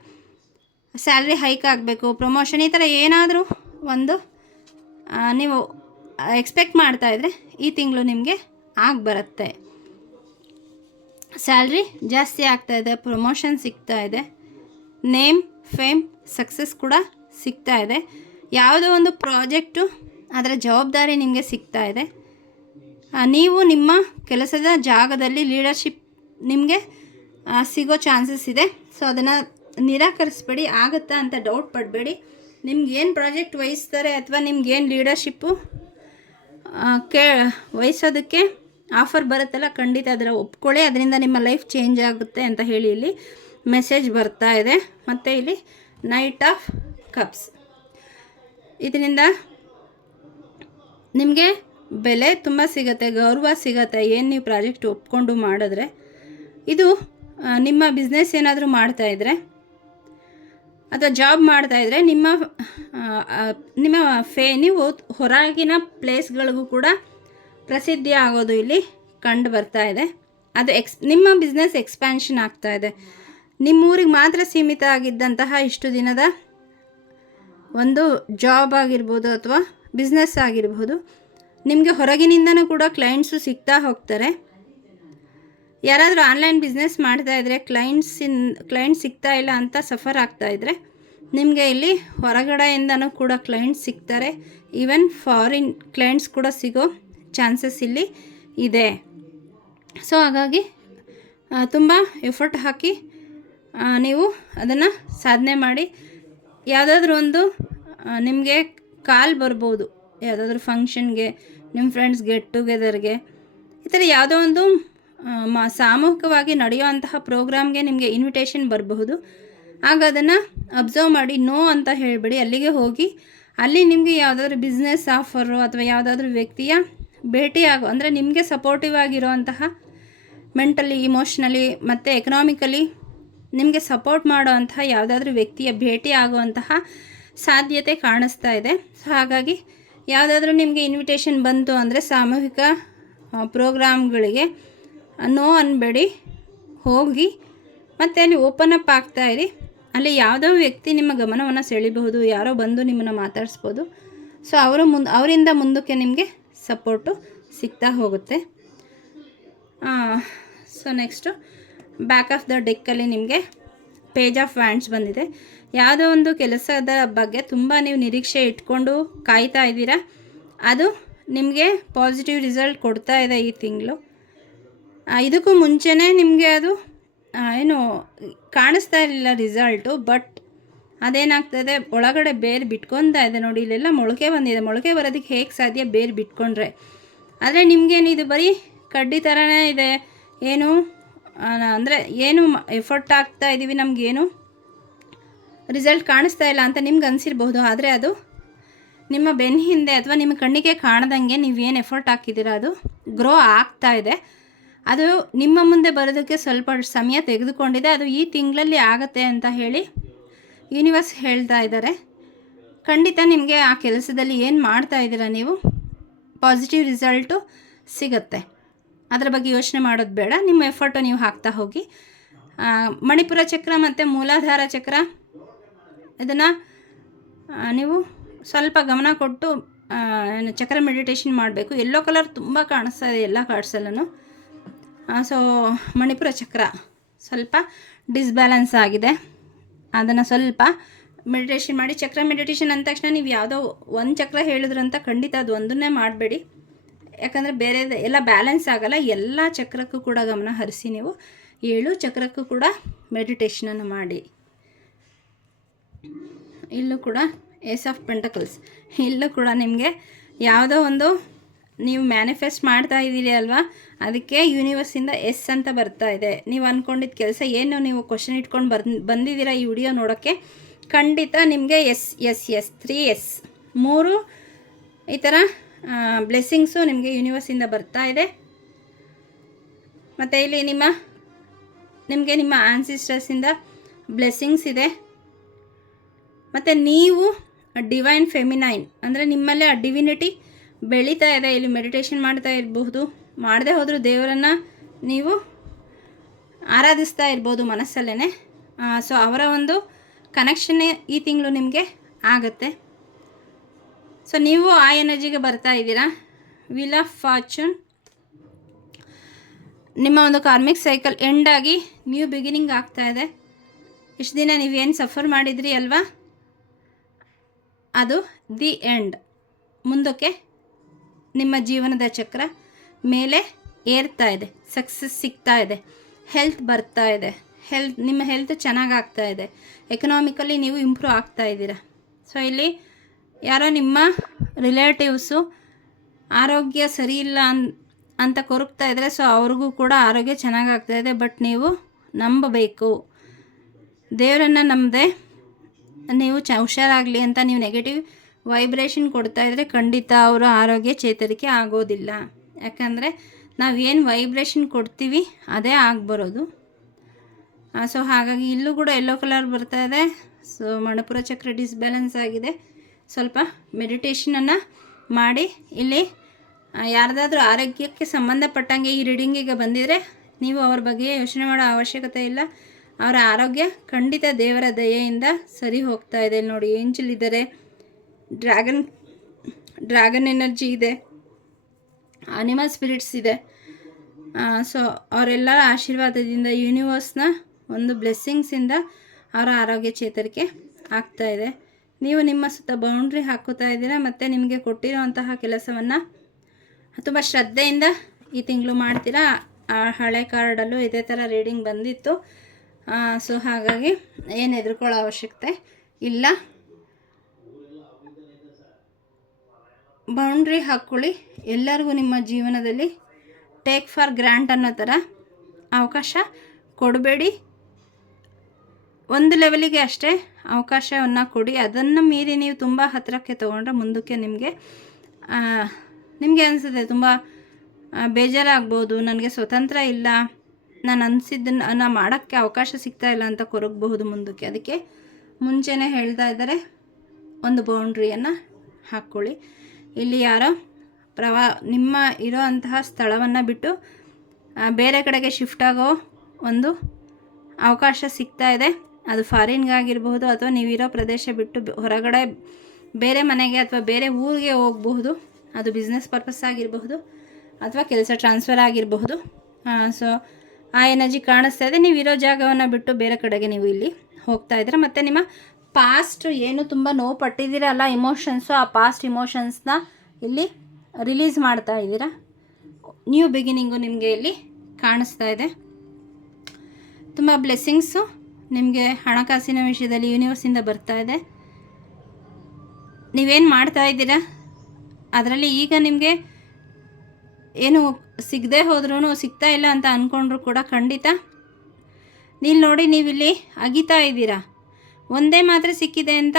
ಸ್ಯಾಲ್ರಿ ಹೈಕ್ ಆಗಬೇಕು, ಪ್ರಮೋಷನ್, ಈ ಥರ ಏನಾದರೂ ಒಂದು ನೀವು ಎಕ್ಸ್ಪೆಕ್ಟ್ ಮಾಡ್ತಾಯಿದ್ರೆ ಈ ತಿಂಗಳು ನಿಮಗೆ ಆಗಿ ಬರುತ್ತೆ. ಸ್ಯಾಲ್ರಿ ಜಾಸ್ತಿ ಆಗ್ತಾಯಿದೆ, ಪ್ರಮೋಷನ್ ಸಿಗ್ತಾ ಇದೆ, ನೇಮ್, ಫೇಮ್, ಸಕ್ಸಸ್ ಕೂಡ ಸಿಗ್ತಾ ಇದೆ. ಯಾವುದೋ ಒಂದು ಪ್ರಾಜೆಕ್ಟು ಅದರ ಜವಾಬ್ದಾರಿ ನಿಮಗೆ ಸಿಗ್ತಾ ಇದೆ. ನೀವು ನಿಮ್ಮ ಕೆಲಸದ ಜಾಗದಲ್ಲಿ ಲೀಡರ್ಶಿಪ್ ನಿಮಗೆ ಸಿಗೋ ಚಾನ್ಸಸ್ ಇದೆ. ಸೊ ಅದನ್ನು ನಿರಾಕರಿಸ್ಬೇಡಿ. ಆಗುತ್ತಾ ಅಂತ ಡೌಟ್ ಪಡಬೇಡಿ. ನಿಮ್ಗೇನು ಪ್ರಾಜೆಕ್ಟ್ ವಹಿಸ್ತಾರೆ ಅಥವಾ ನಿಮ್ಗೇನು ಲೀಡರ್ಶಿಪ್ಪು ವಹಿಸೋದಕ್ಕೆ ಆಫರ್ ಬರುತ್ತಲ್ಲ, ಖಂಡಿತ ಅದರ ಒಪ್ಕೊಳ್ಳಿ. ಅದರಿಂದ ನಿಮ್ಮ ಲೈಫ್ ಚೇಂಜ್ ಆಗುತ್ತೆ ಅಂತ ಹೇಳಿ ಇಲ್ಲಿ ಮೆಸೇಜ್ ಬರ್ತಾ ಇದೆ. ಮತ್ತು ಇಲ್ಲಿ ನೈಟ್ ಆಫ್ ಕಪ್ಸ್, ಇದರಿಂದ ನಿಮಗೆ ಬೆಲೆ ತುಂಬ ಸಿಗುತ್ತೆ, ಗೌರವ ಸಿಗುತ್ತೆ. ಏನು ನೀವು ಪ್ರಾಜೆಕ್ಟ್ ಒಪ್ಕೊಂಡು ಮಾಡಿದ್ರೆ, ಇದು ನಿಮ್ಮ ಬಿಸ್ನೆಸ್ ಏನಾದರೂ ಮಾಡ್ತಾಯಿದ್ರೆ ಅಥವಾ ಜಾಬ್ ಮಾಡ್ತಾಯಿದ್ರೆ ನಿಮ್ಮ ನೀವು ಹೊರಗಿನ ಪ್ಲೇಸ್ಗಳಿಗೂ ಕೂಡ ಪ್ರಸಿದ್ಧಿ ಆಗೋದು ಇಲ್ಲಿ ಕಂಡು ಬರ್ತಾ ಇದೆ. ಅದು ನಿಮ್ಮ ಬಿಸ್ನೆಸ್ ಎಕ್ಸ್ಪ್ಯಾನ್ಷನ್ ಆಗ್ತಾ ಇದೆ. ನಿಮ್ಮೂರಿಗೆ ಮಾತ್ರ ಸೀಮಿತ ಆಗಿದ್ದಂತಹ ಇಷ್ಟು ದಿನದ ಒಂದು ಜಾಬ್ ಆಗಿರ್ಬೋದು ಅಥವಾ ಬಿಸ್ನೆಸ್ ಆಗಿರ್ಬೋದು, ನಿಮಗೆ ಹೊರಗಿನಿಂದನೂ ಕೂಡ ಕ್ಲೈಂಟ್ಸು ಸಿಗ್ತಾ ಹೋಗ್ತಾರೆ. ಯಾರಾದರೂ ಆನ್ಲೈನ್ ಬಿಸ್ನೆಸ್ ಮಾಡ್ತಾಯಿದ್ರೆ ಕ್ಲೈಂಟ್ ಸಿಗ್ತಾ ಇಲ್ಲ ಅಂತ ಸಫರ್ ಆಗ್ತಾಯಿದ್ರೆ, ನಿಮಗೆ ಇಲ್ಲಿ ಹೊರಗಡೆಯಿಂದನೂ ಕೂಡ ಕ್ಲೈಂಟ್ಸ್ ಸಿಗ್ತಾರೆ. ಈವನ್ ಫಾರಿನ್ ಕ್ಲೈಂಟ್ಸ್ ಕೂಡ ಸಿಗೋ ಚಾನ್ಸಸ್ ಇಲ್ಲಿ ಇದೆ. ಸೊ ಹಾಗಾಗಿ ತುಂಬ ಎಫರ್ಟ್ ಹಾಕಿ ನೀವು ಅದನ್ನು ಸಾಧನೆ ಮಾಡಿ. ಯಾವುದಾದ್ರೂ ಒಂದು ನಿಮಗೆ ಕಾಲ್ ಬರ್ಬೋದು, ಯಾವುದಾದ್ರೂ ಫಂಕ್ಷನ್ಗೆ, ನಿಮ್ಮ ಫ್ರೆಂಡ್ಸ್ ಗೆಟ್ ಟುಗೆದರ್ಗೆ, ಈ ಥರ ಯಾವುದೋ ಒಂದು ಸಾಮೂಹಿಕವಾಗಿ ನಡೆಯುವಂತಹ ಪ್ರೋಗ್ರಾಮ್ಗೆ ನಿಮಗೆ ಇನ್ವಿಟೇಷನ್ ಬರಬಹುದು. ಆಗ ಅದನ್ನು ಅಬ್ಸರ್ವ್ ಮಾಡಿ, ನೋ ಅಂತ ಹೇಳಿಬಿಡಿ. ಅಲ್ಲಿಗೆ ಹೋಗಿ ಅಲ್ಲಿ ನಿಮಗೆ ಯಾವುದಾದ್ರೂ ಬಿಸ್ನೆಸ್ ಆಫರು ಅಥವಾ ಯಾವುದಾದ್ರೂ ವ್ಯಕ್ತಿಯ ಭೇಟಿಯಾಗೋ, ಅಂದರೆ ನಿಮಗೆ ಸಪೋರ್ಟಿವ್ ಆಗಿರೋವಂತಹ ಮೆಂಟಲಿ, ಇಮೋಷ್ನಲಿ ಮತ್ತು ಎಕನಾಮಿಕಲಿ ನಿಮಗೆ ಸಪೋರ್ಟ್ ಮಾಡೋವಂತಹ ಯಾವುದಾದ್ರೂ ವ್ಯಕ್ತಿಯ ಭೇಟಿ ಆಗುವಂತಹ ಸಾಧ್ಯತೆ ಕಾಣಿಸ್ತಾ ಇದೆ. ಸೊ ಹಾಗಾಗಿ ಯಾವುದಾದ್ರೂ ನಿಮಗೆ ಇನ್ವಿಟೇಷನ್ ಬಂತು ಅಂದರೆ ಸಾಮೂಹಿಕ ಪ್ರೋಗ್ರಾಮ್ಗಳಿಗೆ ನೋ ಅನ್ಬೇಡಿ, ಹೋಗಿ ಮತ್ತು ಅಲ್ಲಿ ಓಪನ್ ಅಪ್ ಆಗ್ತಾಯಿರಿ. ಅಲ್ಲಿ ಯಾವುದೋ ವ್ಯಕ್ತಿ ನಿಮ್ಮ ಗಮನವನ್ನು ಸೆಳಿಬಹುದು, ಯಾರೋ ಬಂದು ನಿಮ್ಮನ್ನು ಮಾತಾಡಿಸ್ಬೋದು. ಸೊ ಅವರಿಂದ ಮುಂದಕ್ಕೆ ನಿಮಗೆ ಸಪೋರ್ಟು ಸಿಗ್ತಾ ಹೋಗುತ್ತೆ. So next back of the ಡೆಕ್ಕಲ್ಲಿ ನಿಮಗೆ ಪೇಜ್ ಆಫ್ ವ್ಯಾಂಡ್ಸ್ ಬಂದಿದೆ. ಯಾವುದೋ ಒಂದು ಕೆಲಸದ ಬಗ್ಗೆ ತುಂಬ ನೀವು ನಿರೀಕ್ಷೆ ಇಟ್ಕೊಂಡು ಕಾಯ್ತಾ ಇದ್ದೀರಾ, ಅದು ನಿಮಗೆ ಪಾಸಿಟಿವ್ ರಿಸಲ್ಟ್ ಕೊಡ್ತಾ ಇದೆ ಈ ತಿಂಗಳು. ಇದಕ್ಕೂ ಮುಂಚೆನೇ ನಿಮಗೆ ಅದು ಏನು ಕಾಣಿಸ್ತಾ ಇರಲಿಲ್ಲ ರಿಸಲ್ಟು, ಬಟ್ ಅದೇನಾಗ್ತದೆ ಒಳಗಡೆ ಬೇರು ಬಿಟ್ಕೊತಾ ಇದೆ ನೋಡಿ. ಇಲ್ಲೆಲ್ಲ ಮೊಳಕೆ ಬಂದಿದೆ. ಮೊಳಕೆ ಬರೋದಕ್ಕೆ ಹೇಗೆ ಸಾಧ್ಯ ಬೇರು ಬಿಟ್ಕೊಂಡ್ರೆ? ಆದರೆ ನಿಮಗೇನು ಇದು ಬರೀ ಕಡ್ಡಿ ಥರನೇ ಇದೆ, ಏನು ಅಂದರೆ ಏನು ಎಫರ್ಟ್ ಆಗ್ತಾ ಇದ್ದೀವಿ, ನಮಗೇನು ರಿಸಲ್ಟ್ ಕಾಣಿಸ್ತಾ ಇಲ್ಲ ಅಂತ ನಿಮ್ಗೆ ಅನಿಸಿರ್ಬೋದು. ಆದರೆ ಅದು ನಿಮ್ಮ ಬೆನ್ನ ಹಿಂದೆ ಅಥವಾ ನಿಮ್ಮ ಕಣ್ಣಿಗೆ ಕಾಣದಂಗೆ ನೀವೇನು ಎಫರ್ಟ್ ಹಾಕಿದ್ದೀರ ಅದು ಗ್ರೋ ಆಗ್ತಾ ಇದೆ. ಅದು ನಿಮ್ಮ ಮುಂದೆ ಬರೋದಕ್ಕೆ ಸ್ವಲ್ಪ ಸಮಯ ತೆಗೆದುಕೊಂಡಿದೆ. ಅದು ಈ ತಿಂಗಳಲ್ಲಿ ಆಗುತ್ತೆ ಅಂತ ಹೇಳಿ ಯೂನಿವರ್ಸ್ ಹೇಳ್ತಾ ಇದ್ದಾರೆ. ಖಂಡಿತ ನಿಮಗೆ ಆ ಕೆಲಸದಲ್ಲಿ ಏನು ಮಾಡ್ತಾ ಇದ್ದೀರಾ ನೀವು ಪಾಸಿಟಿವ್ ರಿಸಲ್ಟು ಸಿಗುತ್ತೆ. ಅದರ ಬಗ್ಗೆ ಯೋಚನೆ ಮಾಡೋದು ಬೇಡ. ನಿಮ್ಮ ಎಫರ್ಟು ನೀವು ಹಾಕ್ತಾ ಹೋಗಿ. ಮಣಿಪುರ ಚಕ್ರ ಮತ್ತು ಮೂಲಾಧಾರ ಚಕ್ರ ಇದನ್ನು ನೀವು ಸ್ವಲ್ಪ ಗಮನ ಕೊಟ್ಟು ಚಕ್ರ ಮೆಡಿಟೇಷನ್ ಮಾಡಬೇಕು. ಯೆಲ್ಲೋ ಕಲರ್ ತುಂಬ ಕಾಣಿಸ್ತಾ ಇದೆ ಎಲ್ಲ ಕಾರ್ಡ್ಸಲ್ಲೂ. ಸೊ ಮಣಿಪುರ ಚಕ್ರ ಸ್ವಲ್ಪ ಡಿಸ್ಬ್ಯಾಲೆನ್ಸ್ ಆಗಿದೆ, ಅದನ್ನು ಸ್ವಲ್ಪ ಮೆಡಿಟೇಷನ್ ಮಾಡಿ. ಚಕ್ರ ಮೆಡಿಟೇಷನ್ ಅಂದ ತಕ್ಷಣ ನೀವು ಯಾವುದೋ ಒಂದು ಚಕ್ರ ಹೇಳಿದ್ರು ಅಂತ ಖಂಡಿತ ಅದು ಒಂದನ್ನೇ ಮಾಡಬೇಡಿ, ಯಾಕಂದರೆ ಬೇರೆ ಎಲ್ಲ ಬ್ಯಾಲೆನ್ಸ್ ಆಗೋಲ್ಲ. ಎಲ್ಲ ಚಕ್ರಕ್ಕೂ ಕೂಡ ಗಮನ ಹರಿಸಿ ನೀವು 7 ಚಕ್ರಕ್ಕೂ ಕೂಡ ಮೆಡಿಟೇಷನನ್ನು ಮಾಡಿ. ಇಲ್ಲೂ ಕೂಡ ಏಸ್ ಆಫ್ ಪೆಂಟಕಲ್ಸ್, ಇಲ್ಲೂ ಕೂಡ ನಿಮಗೆ ಯಾವುದೋ ಒಂದು ನೀವು ಮ್ಯಾನಿಫೆಸ್ಟ್ ಮಾಡ್ತಾ ಇದ್ದೀರಿ ಅಲ್ವಾ, ಅದಕ್ಕೆ ಯೂನಿವರ್ಸಿಂದ ಎಸ್ ಅಂತ ಬರ್ತಾ ಇದೆ. ನೀವು ಅಂದ್ಕೊಂಡಿದ್ದ ಕೆಲಸ ಏನು ನೀವು ಕ್ವಶನ್ ಇಟ್ಕೊಂಡು ಬಂದಿದ್ದೀರಾ ಈ ವಿಡಿಯೋ ನೋಡೋಕ್ಕೆ, ಖಂಡಿತ ನಿಮಗೆ ಎಸ್ ಎಸ್ ಎಸ್ 3 ಎಸ್ 3 ಈ ಥರ ಬ್ಲೆಸ್ಸಿಂಗ್ಸು ನಿಮಗೆ ಯೂನಿವರ್ಸಿಂದ ಬರ್ತಾ ಇದೆ. ಮತ್ತು ಇಲ್ಲಿ ನಿಮಗೆ ನಿಮ್ಮ ಆನ್ಸಿಸ್ಟರ್ಸಿಂದ ಬ್ಲೆಸ್ಸಿಂಗ್ಸ್ ಇದೆ. ಮತ್ತು ನೀವು ಡಿವೈನ್ ಫೆಮಿನೈನ್ ಅಂದರೆ ನಿಮ್ಮಲ್ಲೇ ಆ ಡಿವಿನಿಟಿ ಬೆಳೀತಾ ಇದೆ. ಇಲ್ಲಿ ಮೆಡಿಟೇಷನ್ ಮಾಡ್ತಾ ಇರಬಹುದು, ಮಾಡದೇ ಹೋದರೂ ದೇವರನ್ನು ನೀವು ಆರಾಧಿಸ್ತಾ ಇರ್ಬೋದು ಮನಸ್ಸಲ್ಲೇ. ಸೊ ಅವರ ಒಂದು ಕನೆಕ್ಷನ್ನೇ ಈ ತಿಂಗಳು ನಿಮಗೆ ಆಗುತ್ತೆ. ಸೊ ನೀವು ಆ ಎನರ್ಜಿಗೆ ಬರ್ತಾ ಇದ್ದೀರಾ. ವೀಲ್ ಆಫ್ ಫಾರ್ಚೂನ್, ನಿಮ್ಮ ಒಂದು ಕಾರ್ಮಿಕ್ ಸೈಕಲ್ ಎಂಡಾಗಿ ನ್ಯೂ ಬಿಗಿನಿಂಗ್ ಆಗ್ತಾ ಇದೆ. ಇಷ್ಟು ದಿನ ನೀವೇನು ಸಫರ್ ಮಾಡಿದ್ರಿ ಅಲ್ವಾ, ಅದು ದಿ ಎಂಡ್. ಮುಂದಕ್ಕೆ ನಿಮ್ಮ ಜೀವನದ ಚಕ್ರ ಮೇಲೆ ಏರ್ತಾ ಇದೆ, ಸಕ್ಸಸ್ ಸಿಗ್ತಾ ಇದೆ, ಹೆಲ್ತ್ ಬರ್ತಾ ಇದೆ, ನಿಮ್ಮ ಹೆಲ್ತ್ ಚೆನ್ನಾಗಾಗ್ತಾ ಇದೆ, ಎಕನಾಮಿಕಲಿ ನೀವು ಇಂಪ್ರೂವ್ ಆಗ್ತಾ ಇದ್ದೀರಾ. ಸೊ ಇಲ್ಲಿ ಯಾರೋ ನಿಮ್ಮ ರಿಲೇಟಿವ್ಸು ಆರೋಗ್ಯ ಸರಿ ಇಲ್ಲ ಅಂತ ಕೊರಗ್ತಾ ಇದ್ದಾರೆ. ಸೊ ಅವ್ರಿಗೂ ಕೂಡ ಆರೋಗ್ಯ ಚೆನ್ನಾಗಾಗ್ತಾ ಇದೆ. ಬಟ್ ನೀವು ನಂಬಬೇಕು, ದೇವರನ್ನು ನಂಬದೆ ನೀವು ಹುಷಾರಾಗಲಿ ಅಂತ ನೀವು ನೆಗೆಟಿವ್ ವೈಬ್ರೇಷನ್ ಕೊಡ್ತಾ ಇದ್ದರೆ ಖಂಡಿತ ಅವರ ಆರೋಗ್ಯ ಚೇತರಿಕೆ ಆಗೋದಿಲ್ಲ. ಯಾಕಂದರೆ ನಾವೇನು ವೈಬ್ರೇಷನ್ ಕೊಡ್ತೀವಿ ಅದೇ ಆಗ್ಬರೋದು. ಸೊ ಹಾಗಾಗಿ ಇಲ್ಲೂ ಕೂಡ ಯೆಲ್ಲೋ ಕಲರ್ ಬರ್ತಾ ಇದೆ. ಸೊ ಮಣಿಪುರ ಚಕ್ರ ಡಿಸ್ಬ್ಯಾಲೆನ್ಸ್ ಆಗಿದೆ. ಸ್ವಲ್ಪ ಮೆಡಿಟೇಷನನ್ನು ಮಾಡಿ. ಇಲ್ಲಿ ಯಾರ್ದಾದ್ರೂ ಆರೋಗ್ಯಕ್ಕೆ ಸಂಬಂಧಪಟ್ಟಂಗೆ ಈ ರೀಡಿಂಗಿಗೆ ಬಂದಿದ್ದರೆ ನೀವು ಅವ್ರ ಬಗ್ಗೆ ಯೋಚನೆ ಮಾಡೋ ಅವಶ್ಯಕತೆ ಇಲ್ಲ. ಅವರ ಆರೋಗ್ಯ ಖಂಡಿತ ದೇವರ ದಯೆಯಿಂದ ಸರಿ ಹೋಗ್ತಾ ಇದೆ. ನೋಡಿ, ಏಂಜಲ್ ಇದ್ದಾರೆ, ಡ್ರ್ಯಾಗನ್ ಎನರ್ಜಿ ಇದೆ, ಅನಿಮಲ್ ಸ್ಪಿರಿಟ್ಸ್ ಇದೆ. ಸೊ ಅವರೆಲ್ಲರ ಆಶೀರ್ವಾದದಿಂದ ಯೂನಿವರ್ಸ್ನ ಒಂದು ಬ್ಲೆಸ್ಸಿಂಗ್ಸಿಂದ ಅವರ ಆರೋಗ್ಯ ಚೇತರಿಕೆ ಆಗ್ತಾ ಇದೆ. ನೀವು ನಿಮ್ಮ ಸುತ್ತ ಬೌಂಡ್ರಿ ಹಾಕೋತಾ ಇದ್ದೀರಾ ಮತ್ತು ನಿಮಗೆ ಕೊಟ್ಟಿರೋಂತಹ ಕೆಲಸವನ್ನು ತುಂಬ ಶ್ರದ್ಧೆಯಿಂದ ಈ ತಿಂಗಳು ಮಾಡ್ತೀರಾ. ಆ ಹಳೆ ಕಾರ್ಡಲ್ಲೂ ಇದೇ ಥರ ರೀಡಿಂಗ್ ಬಂದಿತ್ತು. ಸೊ ಹಾಗಾಗಿ ಏನು ಹೆದರ್ಕೊಳ್ಳೋ ಅವಶ್ಯಕತೆ ಇಲ್ಲ. ಬೌಂಡ್ರಿ ಹಾಕ್ಕೊಳ್ಳಿ. ಎಲ್ಲರಿಗೂ ನಿಮ್ಮ ಜೀವನದಲ್ಲಿ ಟೇಕ್ ಫಾರ್ ಗ್ರಾಂಟ್ ಅನ್ನೋ ಥರ ಅವಕಾಶ ಕೊಡಬೇಡಿ. ಒಂದು ಲೆವೆಲಿಗೆ ಅಷ್ಟೇ ಅವಕಾಶವನ್ನು ಕೊಡಿ. ಅದನ್ನು ಮೀರಿ ನೀವು ತುಂಬ ಹತ್ತಿರಕ್ಕೆ ತೊಗೊಂಡ್ರೆ ಮುಂದಕ್ಕೆ ನಿಮಗೆ ಅನಿಸುತ್ತೆ ತುಂಬ ಬೇಜಾರಾಗ್ಬೋದು. ನನಗೆ ಸ್ವತಂತ್ರ ಇಲ್ಲ, ನಾನು ಅನಿಸಿದ್ದನ್ನು ಮಾಡೋಕ್ಕೆ ಅವಕಾಶ ಸಿಗ್ತಾ ಇಲ್ಲ ಅಂತ ಕೊರಗಬಹುದು ಮುಂದಕ್ಕೆ. ಅದಕ್ಕೆ ಮುಂಚೆನೇ ಹೇಳ್ತಾ ಇದ್ದಾರೆ, ಒಂದು ಬೌಂಡ್ರಿಯನ್ನು ಹಾಕ್ಕೊಳ್ಳಿ. ಇಲ್ಲಿ ಯಾರೋ ನಿಮ್ಮ ಇರೋ ಅಂತಹ ಸ್ಥಳವನ್ನು ಬಿಟ್ಟು ಬೇರೆ ಕಡೆಗೆ ಶಿಫ್ಟ್ ಆಗೋ ಒಂದು ಅವಕಾಶ ಸಿಗ್ತಾ ಇದೆ. ಅದು ಫಾರಿನ್ಗಾಗಿರ್ಬಹುದು ಅಥವಾ ನೀವಿರೋ ಪ್ರದೇಶ ಬಿಟ್ಟು ಹೊರಗಡೆ ಬೇರೆ ಮನೆಗೆ ಅಥವಾ ಬೇರೆ ಊರಿಗೆ ಹೋಗಬಹುದು. ಅದು ಬಿಸ್ನೆಸ್ ಪರ್ಪಸ್ ಆಗಿರಬಹುದು ಅಥವಾ ಕೆಲಸ ಟ್ರಾನ್ಸ್ಫರ್ ಆಗಿರಬಹುದು. ಸೊ ಆ ಎನರ್ಜಿ ಕಾಣಿಸ್ತಾ ಇದೆ. ನೀವು ಇರೋ ಜಾಗವನ್ನು ಬಿಟ್ಟು ಬೇರೆ ಕಡೆಗೆ ನೀವು ಇಲ್ಲಿ ಹೋಗ್ತಾ ಇದ್ದೀರಾ. ಮತ್ತು ನಿಮ್ಮ ಪಾಸ್ಟ್ ಏನು ತುಂಬ ನೋವು ಪಟ್ಟಿದ್ದೀರಲ್ಲ ಇಮೋಷನ್ಸು, ಆ ಪಾಸ್ಟ್ ಇಮೋಷನ್ಸ್ನ ಇಲ್ಲಿ ರಿಲೀಸ್ ಮಾಡ್ತಾ ಇದ್ದೀರಾ. ನ್ಯೂ ಬಿಗಿನಿಂಗು ನಿಮಗೆ ಇಲ್ಲಿ ಕಾಣಿಸ್ತಾ ಇದೆ. ತುಂಬ ಬ್ಲೆಸ್ಸಿಂಗ್ಸು ನಿಮಗೆ ಹಣಕಾಸಿನ ವಿಷಯದಲ್ಲಿ ಯೂನಿವರ್ಸಿಂದ ಬರ್ತಾ ಇದೆ. ನೀವೇನು ಮಾಡ್ತಾ ಇದ್ದೀರಾ ಅದರಲ್ಲಿ ಈಗ ನಿಮಗೆ ಏನು ಸಿಗದೆ ಹೋದ್ರೂ ಸಿಗ್ತಾ ಇಲ್ಲ ಅಂತ ಅಂದ್ಕೊಂಡ್ರು ಕೂಡ ಖಂಡಿತ ನೀನು ನೋಡಿ ನೀವಿಲ್ಲಿ ಅಗಿತಾ ಇದ್ದೀರಾ. ಒಂದೇ ಮಾತ್ರ ಸಿಕ್ಕಿದೆ ಅಂತ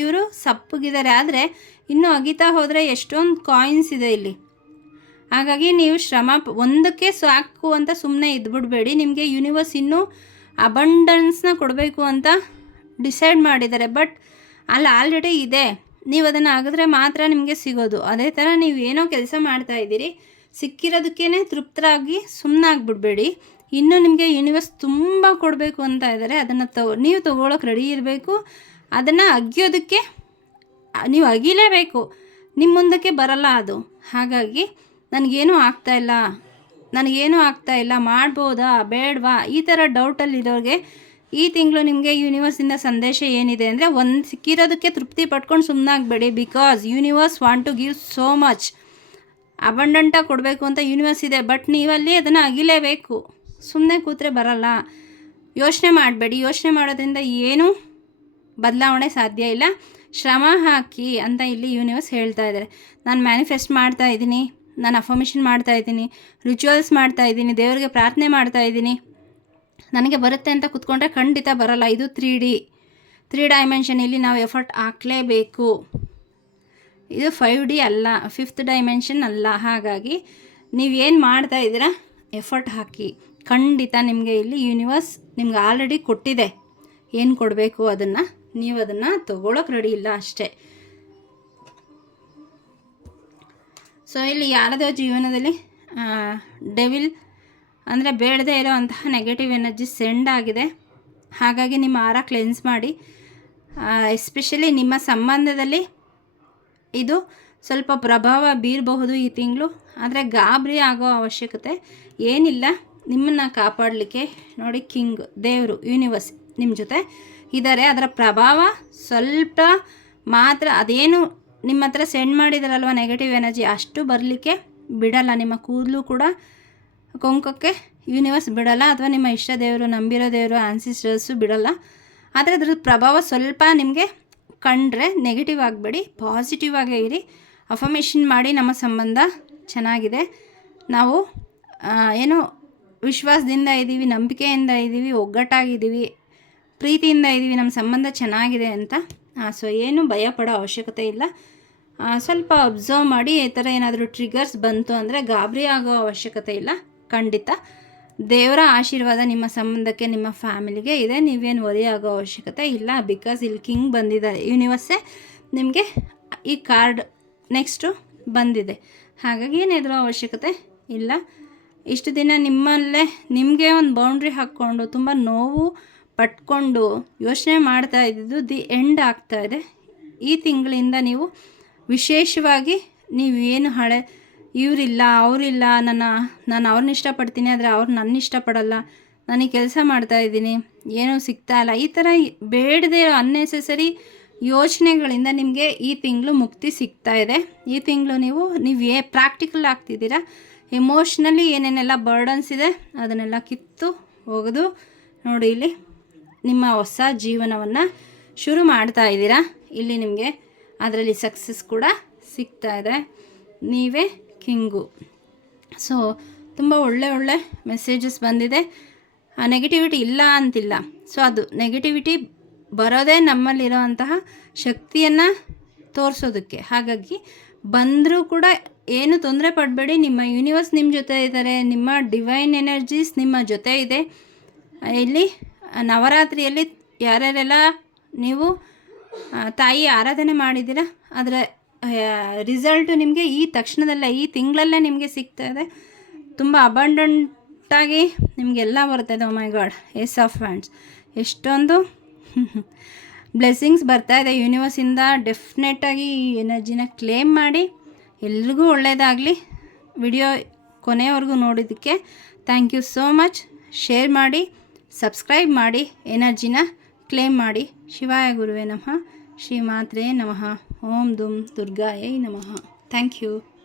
ಇವರು ಸಪ್ಪಗಿದ್ದಾರೆ, ಆದರೆ ಇನ್ನೂ ಅಗಿತಾ ಹೋದರೆ ಎಷ್ಟೊಂದು ಕಾಯಿನ್ಸ್ ಇದೆ ಇಲ್ಲಿ. ಹಾಗಾಗಿ ನೀವು ಶ್ರಮ ಒಂದಕ್ಕೆ ಸಾಕು ಅಂತ ಸುಮ್ಮನೆ ಇದ್ಬಿಡಬೇಡಿ. ನಿಮಗೆ ಯೂನಿವರ್ಸ್ ಇನ್ನೂ ಅಬಂಡನ್ಸ್ನ ಕೊಡಬೇಕು ಅಂತ ಡಿಸೈಡ್ ಮಾಡಿದ್ದಾರೆ. ಬಟ್ ಅಲ್ಲಿ ಆಲ್ರೆಡಿ ಇದೆ, ನೀವು ಅದನ್ನು ಆಗಿದ್ರೆ ಮಾತ್ರ ನಿಮಗೆ ಸಿಗೋದು. ಅದೇ ಥರ ನೀವು ಏನೋ ಕೆಲಸ ಮಾಡ್ತಾಯಿದ್ದೀರಿ, ಸಿಕ್ಕಿರೋದಕ್ಕೇ ತೃಪ್ತರಾಗಿ ಸುಮ್ಮನಾಗ್ಬಿಡ್ಬೇಡಿ. ಇನ್ನೂ ನಿಮಗೆ ಯೂನಿವರ್ಸ್ ತುಂಬ ಕೊಡಬೇಕು ಅಂತ ಇದ್ದಾರೆ. ಅದನ್ನು ನೀವು ತೊಗೊಳಕ್ಕೆ ರೆಡಿ ಇರಬೇಕು. ಅದನ್ನು ಅಗಿಯೋದಕ್ಕೆ ನೀವು ಅಗಿಲೇಬೇಕು, ನಿಮ್ಮ ಮುಂದಕ್ಕೆ ಬರಲ್ಲ ಅದು. ಹಾಗಾಗಿ ನನಗೇನೂ ಆಗ್ತಾಯಿಲ್ಲ ಮಾಡ್ಬೋದಾ ಬೇಡವಾ ಈ ಥರ ಡೌಟಲ್ಲಿರೋರಿಗೆ ಈ ತಿಂಗಳು ನಿಮಗೆ ಯೂನಿವರ್ಸಿಂದ ಸಂದೇಶ ಏನಿದೆ ಅಂದರೆ, ಒಂದು ಸಿಕ್ಕಿರೋದಕ್ಕೆ ತೃಪ್ತಿ ಪಟ್ಕೊಂಡು ಸುಮ್ಮನಾಗಬೇಡಿ. Because universe want to give so much, ಅಬಂಡೆಂಟಾಗಿ ಕೊಡಬೇಕು ಅಂತ ಯೂನಿವರ್ಸ್ ಇದೆ. ಬಟ್ ನೀವಲ್ಲಿ ಅದನ್ನು ಅಗಿಲೇಬೇಕು. ಸುಮ್ಮನೆ ಕೂತ್ರೆ ಬರಲ್ಲ. ಯೋಚನೆ ಮಾಡಬೇಡಿ. ಯೋಚನೆ ಮಾಡೋದ್ರಿಂದ ಏನೂ ಬದಲಾವಣೆ ಸಾಧ್ಯ ಇಲ್ಲ. ಶ್ರಮ ಹಾಕಿ ಅಂತ ಇಲ್ಲಿ ಯೂನಿವರ್ಸ್ ಹೇಳ್ತಾ ಇದ್ದಾರೆ. ನಾನು ಮ್ಯಾನಿಫೆಸ್ಟ್ ಮಾಡ್ತಾ ಇದ್ದೀನಿ, ನಾನು ಅಫರ್ಮೇಷನ್ ಮಾಡ್ತಾಯಿದ್ದೀನಿ, ರಿಚುವಲ್ಸ್ ಮಾಡ್ತಾಯಿದ್ದೀನಿ, ದೇವರಿಗೆ ಪ್ರಾರ್ಥನೆ ಮಾಡ್ತಾಯಿದ್ದೀನಿ. ನನಗೆ ಬರುತ್ತೆ ಅಂತ ಕೂತ್ಕೊಂಡ್ರೆ ಖಂಡಿತ ಬರಲ್ಲ. ಇದು 3 ಡೈಮೆನ್ಷನ್. ಇಲ್ಲಿ ನಾವು ಎಫರ್ಟ್ ಹಾಕಲೇಬೇಕು. ಇದು 5D ಅಲ್ಲ, 5th ಡೈಮೆನ್ಷನ್ ಅಲ್ಲ. ಹಾಗಾಗಿ ನೀವೇನು ಮಾಡ್ತಾಯಿದ್ದೀರಾ ಎಫರ್ಟ್ ಹಾಕಿ. ಖಂಡಿತ ನಿಮಗೆ ಇಲ್ಲಿ ಯೂನಿವರ್ಸ್ ನಿಮ್ಗೆ ಆಲ್ರೆಡಿ ಕೊಟ್ಟಿದೆ. ಏನು ಕೊಡಬೇಕು ಅದನ್ನು ನೀವು ಅದನ್ನು ತೊಗೊಳಕ್ಕೆ ರೆಡಿ ಇಲ್ಲ ಅಷ್ಟೇ. ಸೊ ಇಲ್ಲಿ ಯಾರದೋ ಜೀವನದಲ್ಲಿ ಡೆವಿಲ್ ಅಂದರೆ ಬೇಡದೇ ಇರೋವಂತಹ ನೆಗೆಟಿವ್ ಎನರ್ಜಿ ಸೆಂಡ್ ಆಗಿದೆ. ಹಾಗಾಗಿ ನಿಮ್ಮ ಆರ ಕ್ಲೆನ್ಸ್ ಮಾಡಿ. ಎಸ್ಪೆಷಲಿ ನಿಮ್ಮ ಸಂಬಂಧದಲ್ಲಿ ಇದು ಸ್ವಲ್ಪ ಪ್ರಭಾವ ಬೀರಬಹುದು ಈ ತಿಂಗಳು. ಆದರೆ ಗಾಬರಿ ಆಗೋ ಅವಶ್ಯಕತೆ ಏನಿಲ್ಲ. ನಿಮ್ಮನ್ನು ಕಾಪಾಡಲಿಕ್ಕೆ ನೋಡಿ ಕಿಂಗ್ ದೇವರು ಯೂನಿವರ್ಸ್ ನಿಮ್ಮ ಜೊತೆ ಇದ್ದಾರೆ. ಅದರ ಪ್ರಭಾವ ಸ್ವಲ್ಪ ಮಾತ್ರ, ಅದೇನು ನಿಮ್ಮ ಹತ್ರ ಸೆಂಡ್ ಮಾಡಿದಾರಲ್ವ ನೆಗೆಟಿವ್ ಎನರ್ಜಿ ಅಷ್ಟು ಬರಲಿಕ್ಕೆ ಬಿಡಲ್ಲ. ನಿಮ್ಮ ಕೂದಲು ಕೂಡ ಕೊಂಕಕ್ಕೆ ಯೂನಿವರ್ಸ್ ಬಿಡಲ್ಲ, ಅಥವಾ ನಿಮ್ಮ ಇಷ್ಟ ದೇವರು ನಂಬಿರೋ ದೇವರು ಆನ್ಸಿಸ್ಟರ್ಸು ಬಿಡಲ್ಲ. ಆದರೆ ಅದ್ರ ಪ್ರಭಾವ ಸ್ವಲ್ಪ ನಿಮಗೆ ಕಂಡ್ರೆ ನೆಗೆಟಿವ್ ಆಗಬೇಡಿ, ಪಾಸಿಟಿವ್ ಆಗೇ ಇರಿ. ಅಫರ್ಮೇಷನ್ ಮಾಡಿ ನಮ್ಮ ಸಂಬಂಧ ಚೆನ್ನಾಗಿದೆ, ನಾವು ಏನೋ ವಿಶ್ವಾಸದಿಂದ ಇದ್ದೀವಿ, ನಂಬಿಕೆಯಿಂದ ಇದ್ದೀವಿ, ಒಗ್ಗಟ್ಟಾಗಿದ್ದೀವಿ, ಪ್ರೀತಿಯಿಂದ ಇದ್ದೀವಿ, ನಮ್ಮ ಸಂಬಂಧ ಚೆನ್ನಾಗಿದೆ ಅಂತ. ಸೊ ಏನು ಭಯ ಪಡೋ ಅವಶ್ಯಕತೆ ಇಲ್ಲ. ಸ್ವಲ್ಪ ಅಬ್ಸರ್ವ್ ಮಾಡಿ. ಈ ಥರ ಏನಾದರೂ ಟ್ರಿಗರ್ಸ್ ಬಂತು ಅಂದರೆ ಗಾಬರಿ ಆಗೋ ಅವಶ್ಯಕತೆ ಇಲ್ಲ. ಖಂಡಿತ ದೇವರ ಆಶೀರ್ವಾದ ನಿಮ್ಮ ಸಂಬಂಧಕ್ಕೆ ನಿಮ್ಮ ಫ್ಯಾಮಿಲಿಗೆ ಇದೆ. ನೀವೇನು ವರಿ ಆಗೋ ಅವಶ್ಯಕತೆ ಇಲ್ಲ. ಬಿಕಾಸ್ ಇಲ್ಲಿ ಕಿಂಗ್ ಬಂದಿದ್ದಾರೆ, ಯೂನಿವರ್ಸೇ ನಿಮಗೆ ಈ ಕಾರ್ಡ್ ನೆಕ್ಸ್ಟು ಬಂದಿದೆ. ಹಾಗಾಗಿ ಏನು ಹೆದರೋ ಅವಶ್ಯಕತೆ ಇಲ್ಲ. ಇಷ್ಟು ದಿನ ನಿಮ್ಮಲ್ಲೇ ನಿಮಗೆ ಒಂದು ಬೌಂಡ್ರಿ ಹಾಕ್ಕೊಂಡು ತುಂಬ ನೋವು ಪಟ್ಕೊಂಡು ಯೋಚನೆ ಮಾಡ್ತಾ ಇದ್ದಿದ್ದು ದಿ ಎಂಡ್ ಆಗ್ತಾಯಿದೆ. ಈ ತಿಂಗಳಿಂದ ನೀವು ವಿಶೇಷವಾಗಿ ನೀವೇನು ಹಳೆ ಇವರಿಲ್ಲ ಅವರಿಲ್ಲ, ನಾನು ಅವ್ರನ್ನ ಇಷ್ಟಪಡ್ತೀನಿ ಆದರೆ ಅವ್ರು ನನ್ನ ಇಷ್ಟಪಡಲ್ಲ, ನನಗೆ ಕೆಲಸ ಮಾಡ್ತಾಯಿದ್ದೀನಿ ಏನೂ ಸಿಗ್ತಾ ಇಲ್ಲ, ಈ ಥರ ಬೇಡದೇ ಇರೋ ಅನ್ನೆಸೆಸರಿ ಯೋಚನೆಗಳಿಂದ ನಿಮಗೆ ಈ ತಿಂಗಳು ಮುಕ್ತಿ ಸಿಗ್ತಾ ಇದೆ. ಈ ತಿಂಗಳು ನೀವು ಪ್ರಾಕ್ಟಿಕಲ್ ಆಗ್ತಿದ್ದೀರಾ. ಎಮೋಷ್ನಲಿ ಏನೇನೆಲ್ಲ ಬರ್ಡನ್ಸ್ ಇದೆ ಅದನ್ನೆಲ್ಲ ಕಿತ್ತು ಹೋಗೋದು ನೋಡಿ. ಇಲ್ಲಿ ನಿಮ್ಮ ಹೊಸ ಜೀವನವನ್ನು ಶುರು ಮಾಡ್ತಾ ಇದ್ದೀರಾ. ಇಲ್ಲಿ ನಿಮಗೆ ಅದರಲ್ಲಿ ಸಕ್ಸಸ್ ಕೂಡ ಸಿಗ್ತಾ ಇದೆ. ನೀವೇ ಕಿಂಗು. ಸೊ ತುಂಬ ಒಳ್ಳೆ ಮೆಸೇಜಸ್ ಬಂದಿದೆ. ನೆಗೆಟಿವಿಟಿ ಇಲ್ಲ ಅಂತಿಲ್ಲ. ಸೊ ಅದು ನೆಗೆಟಿವಿಟಿ ಬರೋದೇ ನಮ್ಮಲ್ಲಿರೋವಂತಹ ಶಕ್ತಿಯನ್ನು ತೋರಿಸೋದಕ್ಕೆ. ಹಾಗಾಗಿ ಬಂದರೂ ಕೂಡ ಏನು ತೊಂದರೆ ಪಡಬೇಡಿ. ನಿಮ್ಮ ಯೂನಿವರ್ಸ್ ನಿಮ್ಮ ಜೊತೆ ಇದ್ದಾರೆ, ನಿಮ್ಮ ಡಿವೈನ್ ಎನರ್ಜೀಸ್ ನಿಮ್ಮ ಜೊತೆ ಇದೆ. ಇಲ್ಲಿ ನವರಾತ್ರಿಯಲ್ಲಿ ಯಾರ್ಯಾರೆಲ್ಲ ನೀವು ತಾಯಿ ಆರಾಧನೆ ಮಾಡಿದ್ದೀರ ಅದರ ರಿಸಲ್ಟು ನಿಮಗೆ ಈ ತಕ್ಷಣದಲ್ಲೇ ಈ ತಿಂಗಳಲ್ಲೇ ನಿಮಗೆ ಸಿಗ್ತಾ ಇದೆ. ತುಂಬ ಅಬಂಡೆಂಟಾಗಿ ನಿಮಗೆಲ್ಲ ಬರ್ತಾಯಿದೆ. ಓ ಮೈ ಗಾಡ್, ಏಸ್ ಆಫ್ ಹ್ಯಾಂಡ್ಸ್, ಎಷ್ಟೊಂದು ಬ್ಲೆಸ್ಸಿಂಗ್ಸ್ ಬರ್ತಾಯಿದೆ ಯೂನಿವರ್ಸಿಂದ. ಡೆಫಿನೆಟಾಗಿ ಈ ಎನರ್ಜಿನ ಕ್ಲೇಮ್ ಮಾಡಿ. ಎಲ್ರಿಗೂ ಒಳ್ಳೆಯದಾಗಲಿ. ವಿಡಿಯೋ ಕೊನೆಯವರೆಗೂ ನೋಡಿದ್ದಕ್ಕೆ thank you so much. Share ಮಾಡಿ, ಸಬ್ಸ್ಕ್ರೈಬ್ ಮಾಡಿ, ಎನರ್ಜಿನ ಕ್ಲೇಮ್ ಮಾಡಿ. ಶಿವಾಯ ಗುರುವೇ ನಮಃ. ಶ್ರೀ ಮಾತ್ರೇ ನಮಃ. ಓಂ ದುಂ ದುರ್ಗಾಯೈ ನಮಃ. Thank you.